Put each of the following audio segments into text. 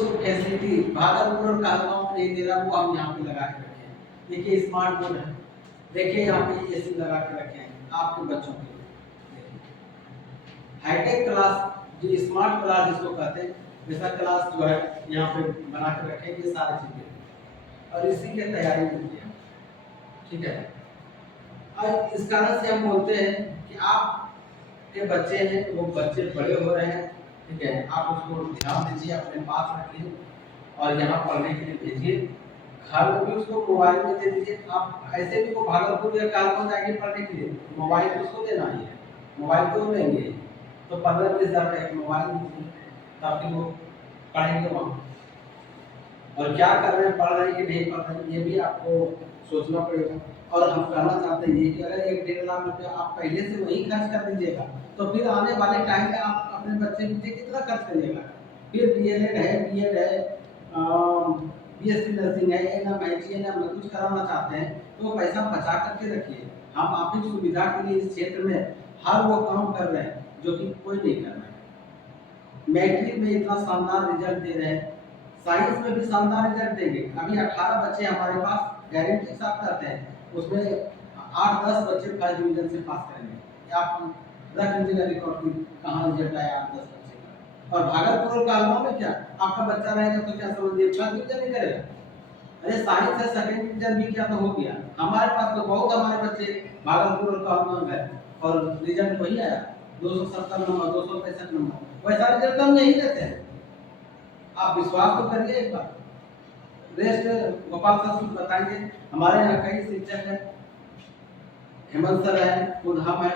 Facility Bhagalpur और कहलगांव में दे रहा वो हम यहाँ पे लगा के रखे हैं। देखिए स्मार्ट बोर्ड है, देखिए यहाँ पे एसी लगा के रखे हैं आपके बच्चों के लिए। हाईटेक क्लास जो स्मार्ट क्लास जिसको कहते हैं वैसा क्लास जो है यहाँ पे बना के रखे ये सारी चीजें और इसी की तैयारी होती है। ठीक है, और इस कारण से हम बोलते हैं कि आप के बच्चे हैं वो बच्चे बड़े हो रहे हैं। ठीक है, आप उसको ध्यान दीजिए, अपने पास रखिए और यहाँ पढ़ने के लिए भेजिए। घर में भी उसको मोबाइल में दे दीजिए। आप ऐसे भी वो भागलपुर या कहलगांव जाएंगे पढ़ने के लिए मोबाइल तो उसको देना ही है, मोबाइल तो लेंगे तो 15-20 हज़ार का एक मोबाइल दीजिए ताकि वो पढ़ेंगे वहाँ। और क्या कर रहे हैं, पढ़ रहे हैं कि नहीं पढ़ रहे हैं, ये भी आपको सोचना पड़ेगा। और हम कहना चाहते हैं कि अगर 1-1.5 लाख रुपया आप पहले से वही खर्च कर दीजिएगा तो फिर आने वाले टाइम में आप अपने बच्चे पीछे कितना खर्च करिएगा। फिर डीएलएड है, बीएड है, बीएससी नर्सिंग है, एएनएम है, जीएनएम में कुछ कराना चाहते हैं तो पैसा बचा करके रखिए। हम आपकी सुविधा के लिए इस क्षेत्र में हर वो काम कर रहे हैं जो कि कोई नहीं कर रहा है। मैट्रिक में इतना शानदार रिजल्ट दे रहे हैं, साइंस में भी शानदार रिजल्ट देंगे। अभी 18 बच्चे हमारे पास गारंटी के साथ करते हैं, उसमें 8-10 बच्चे फर्स्ट डिवीजन से पास करेंगे। आप रख लीजिएगा रिकॉर्ड की कहाँ रिजल्ट आया 8-10 बच्चे का। और भागलपुर और कहलगांव में क्या आपका बच्चा रहेगा तो क्या समझिए फर्स्ट डिवीजन नहीं करेगा। अरे साइंस है सेकंड डिवीजन भी क्या तो हो गया। हमारे पास तो बहुत हमारे बच्चे भागलपुर और कहलगांव गए और रिजल्ट वही आया 270 नंबर, 265 नंबर। वैसा रिजल्ट हम यही देते हैं, आप विश्वास तो करिए एक बार। रेस्ट गोपाल सर बताएंगे। हमारे यहाँ कई शिक्षक हैं, हेमंत सर है, खुद हम है,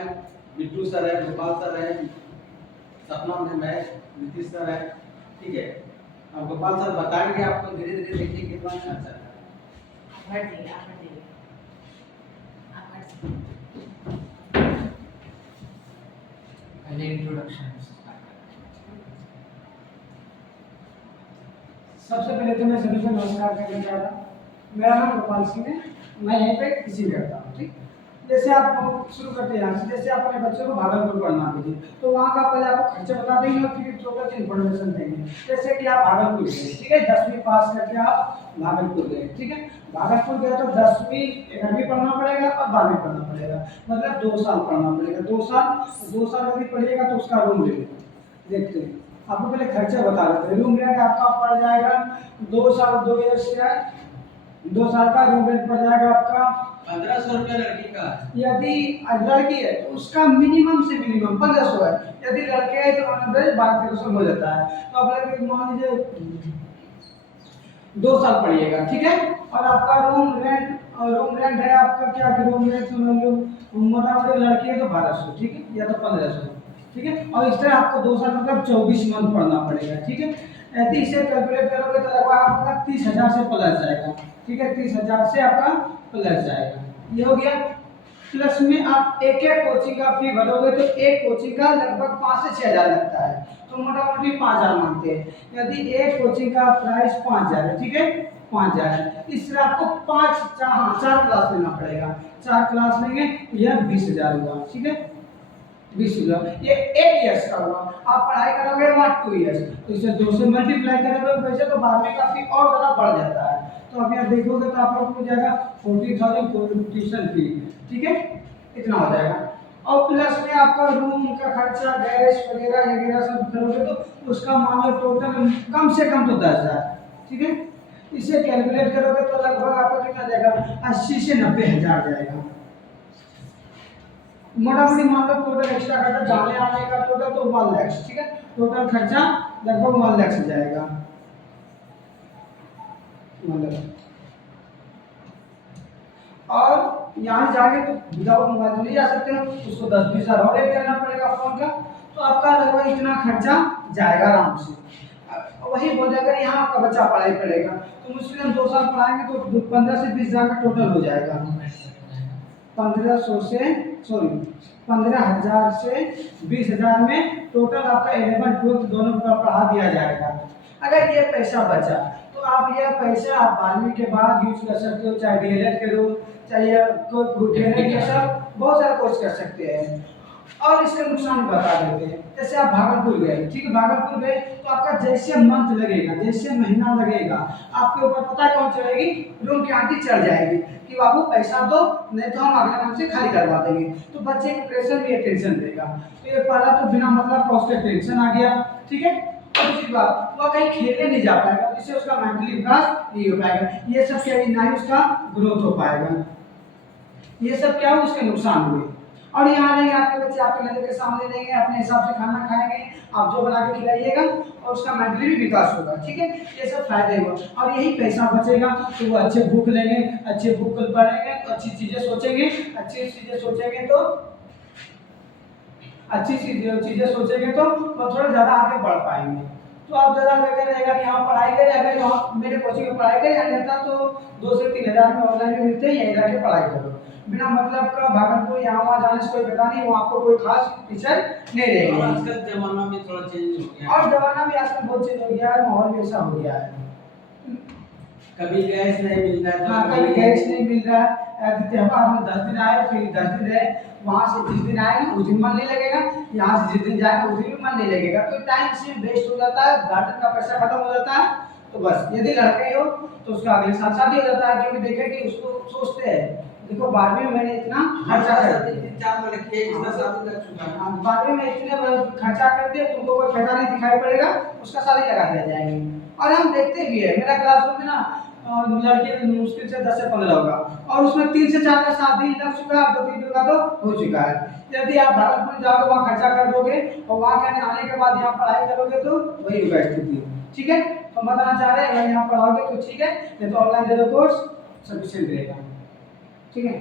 बिट्टू सर है, गोपाल सर है, सपना में मैं, नीतीश सर है। ठीक है, अब गोपाल सर बताएंगे आपको धीरे धीरे देखिए कितना खर्चा है। पहले इंट्रोडक्शन। सबसे पहले तो मैं सभी को नमस्कार करना चाह रहा हूँ। मेरा नाम गोपाल सिंह है, मैं यहीं पे इसी में रहता हूँ। ठीक, जैसे आप शुरू करते हैं यहाँ से, जैसे आप अपने बच्चों को भागलपुर पढ़ना भेजिए तो वहाँ का पहले आपको खर्चा बता देंगे और फिर थोड़ा इन्फॉर्मेशन देंगे। जैसे कि आप भागलपुर गए, ठीक है, 10वीं पास करके आप भागलपुर गए, ठीक है, भागलपुर गए तो 10वीं 11वीं पढ़ना पड़ेगा और 12वीं पढ़ना पड़ेगा, मतलब 2 साल पढ़ना पड़ेगा। 2 साल यदि पढ़िएगा तो उसका रूम ले देखते हैं। आपको पहले खर्चा बता देते हैं। रूम रेंट आपका पड़ जाएगा 2 साल 2 ईयर्स का, 2 साल का रूम रेंट पड़ जाएगा आपका 1500 रुपया लड़की का। यदि लड़की है तो उसका मिनिमम से मिनिमम 1500 है। यदि लड़के हैं तो 1200-1300 हो जाता है। तो आप लड़के मान लीजिए 2 साल पढ़िएगा, ठीक है, और आपका रूम रेंट है आपका क्या कि रूम रेंट समझ लो मोटा मोटी लड़की है तो 1200, ठीक है, या तो 1500, ठीक है, और इस तरह आपको 2 साल मतलब 24 मंथ पढ़ना पड़ेगा। ठीक है, यदि इसे कैलकुलेट करोगे तो लगभग आपका 30,000 से प्लस जाएगा। ठीक है, 30,000 से आपका प्लस जाएगा। ये हो गया। प्लस में आप एक कोचिंग का फी भरोगे तो एक कोचिंग का लगभग 5 से 6 हज़ार लगता है, तो मोटा मोटी 5,000 मांगते हैं। यदि एक कोचिंग का प्राइस 5,000 है, ठीक है, 5,000 है, इस तरह आपको 4 क्लास लेना पड़ेगा। 4 क्लास लेंगे यह 20,000 हुआ। ठीक है, 20,000 ये 1 ईयर्स का हुआ। आप पढ़ाई करोगे वहाँ 2 ईयर्स, तो इसे 2 से मल्टीप्लाई करोगे वैसे तो बाद में काफी और ज़्यादा बढ़ जाता है। तो अब यहाँ देखोगे तो आप लोग को जाएगा 40,000 ट्यूशन फी। ठीक है, इतना हो जाएगा। और प्लस में आपका रूम का खर्चा, गैस वगैरह सब करोगे तो उसका मान लो टोटल कम से कम तो 10,000। ठीक है, इसे कैलकुलेट करोगे तो लगभग आपका कितना जाएगा 80 से 90 हज़ार जाएगा। मोटा मोटी मान लो टोटल एक्स्ट्रा खर्चा जाने आने का टोटल तो 1 लाख। ठीक है, टोटल खर्चा लगभग 1 लाख जाएगा। मतलब और यहाँ जाके तो विदाउट मोबाइल तो नहीं जा सकते हो, उसको 10-20 हज़ार और ऐड करना पड़ेगा फोन का, तो आपका लगभग इतना खर्चा जाएगा आराम से। वही बोल अगर यहाँ आपका बच्चा पढ़ाई करेगा तो मुश्किल हम 2 साल पढ़ाएंगे तो 15 से 20 हज़ार का टोटल हो जाएगा। 15,000 से 20,000 में टोटल आपका 11-12 दोनों का पढ़ा दिया जाएगा। अगर ये पैसा बचा तो आप यह पैसा आप 12वीं के बाद यूज कर सकते हो, चाहे डीएलएड करो, चाहे कोई ये सब बहुत सारा कोर्स कर सकते हैं। और इसके नुकसान बता देते हैं। जैसे आप भागलपुर गए, ठीक है, भागलपुर गए तो आपका जैसे मंथ लगेगा, जैसे महीना लगेगा, आपके ऊपर पता है कौन चढ़ेगी, रूम की आंटी चढ़ जाएगी कि बाबू पैसा दो, नहीं तो हम अगले मंथ से खाली करवा देंगे। तो बच्चे के प्रेशर में ये टेंशन देगा। तो ये पहला तो बिना मतलब का उसका टेंशन आ गया, ठीक है। और दूसरी बात, वह कहीं खेलने नहीं जा पाएगा, जिससे उसका मेंटली विकास नहीं हो पाएगा। ये सब क्या, ना ही उसका ग्रोथ हो पाएगा। ये सब क्या हो, उसके नुकसान हुए। और यहाँ रहेंगे आपके बच्चे, आपके नजर के सामने रहेंगे, अपने हिसाब से खाना खाएंगे, आप जो बना के खिलाइएगा, और उसका मेंटली भी विकास होगा, ठीक है। ये सब फायदे हुआ, और यही पैसा बचेगा तो वो अच्छे बुक लेंगे, अच्छे बुक पढ़ेंगे, तो अच्छी चीजें सोचेंगे, अच्छी चीजें सोचेंगे तो वो थोड़ा ज्यादा आगे बढ़ पाएंगे। तो आप ज़्यादा लगे रहेगा कि यहाँ पढ़ाई करें, अगर यहाँ मेरे कोचिंग में पढ़ाई करें, अन्यथा तो 2 से 3 हज़ार में ऑनलाइन में मिलते हैं, यहीं रह के पढ़ाई करो। बिना मतलब का भागलपुर यहाँ वहाँ जाने से कोई पता नहीं, वहाँ आपको कोई खास टीचर नहीं रहेगा। आजकल जमाना भी थोड़ा चेंज हो गया और जमाना भी आजकल बहुत चेंज हो गया है, माहौल भी ऐसा हो गया है। कभी गैस नहीं मिल रहा है, हाँ, कभी गैस नहीं मिल रहा है, त्योहार में 10 दिन आए, फिर 10 दिन रहे, वहाँ से जिस दिन आएगा उस दिन मन नहीं लगेगा, यहाँ से जिस दिन जाएगा उस दिन भी मन नहीं लगेगा। तो टाइम से वेस्ट हो जाता है, गार्डन का पैसा खत्म हो जाता है। तो बस यदि लड़के हो तो उसका अगले साल शादी हो जाता है, क्योंकि देखे कि उसको सोचते हैं, देखो 12वीं में मैंने इतना खर्चा कर दिया, 4 में रखिए, इसका शादी कर चुका है। 12वीं में इतने खर्चा कर दिया, तुमको कोई फायदा नहीं दिखाई पड़ेगा, उसका शादी लगा दिया जाएगा। और हम देखते भी है, मेरा क्लासरूम में ना लड़के मुश्किल से 10 से 15 होगा, और उसमें 3 से 4 का शादी लग चुका है, 2-3 का तो हो चुका है। यदि आप भागलपुर जाओगे, वहाँ खर्चा कर दोगे, और वहाँ के आने के बाद यहाँ पढ़ाई करोगे, तो वही होगा स्थिति, ठीक है। तो बताना चाह रहे हैं, अगर यहाँ पढ़ाओगे तो ठीक है, नहीं तो ऑनलाइन दे दो कोर्स, सफिशिएंट रहेगा, ठीक है।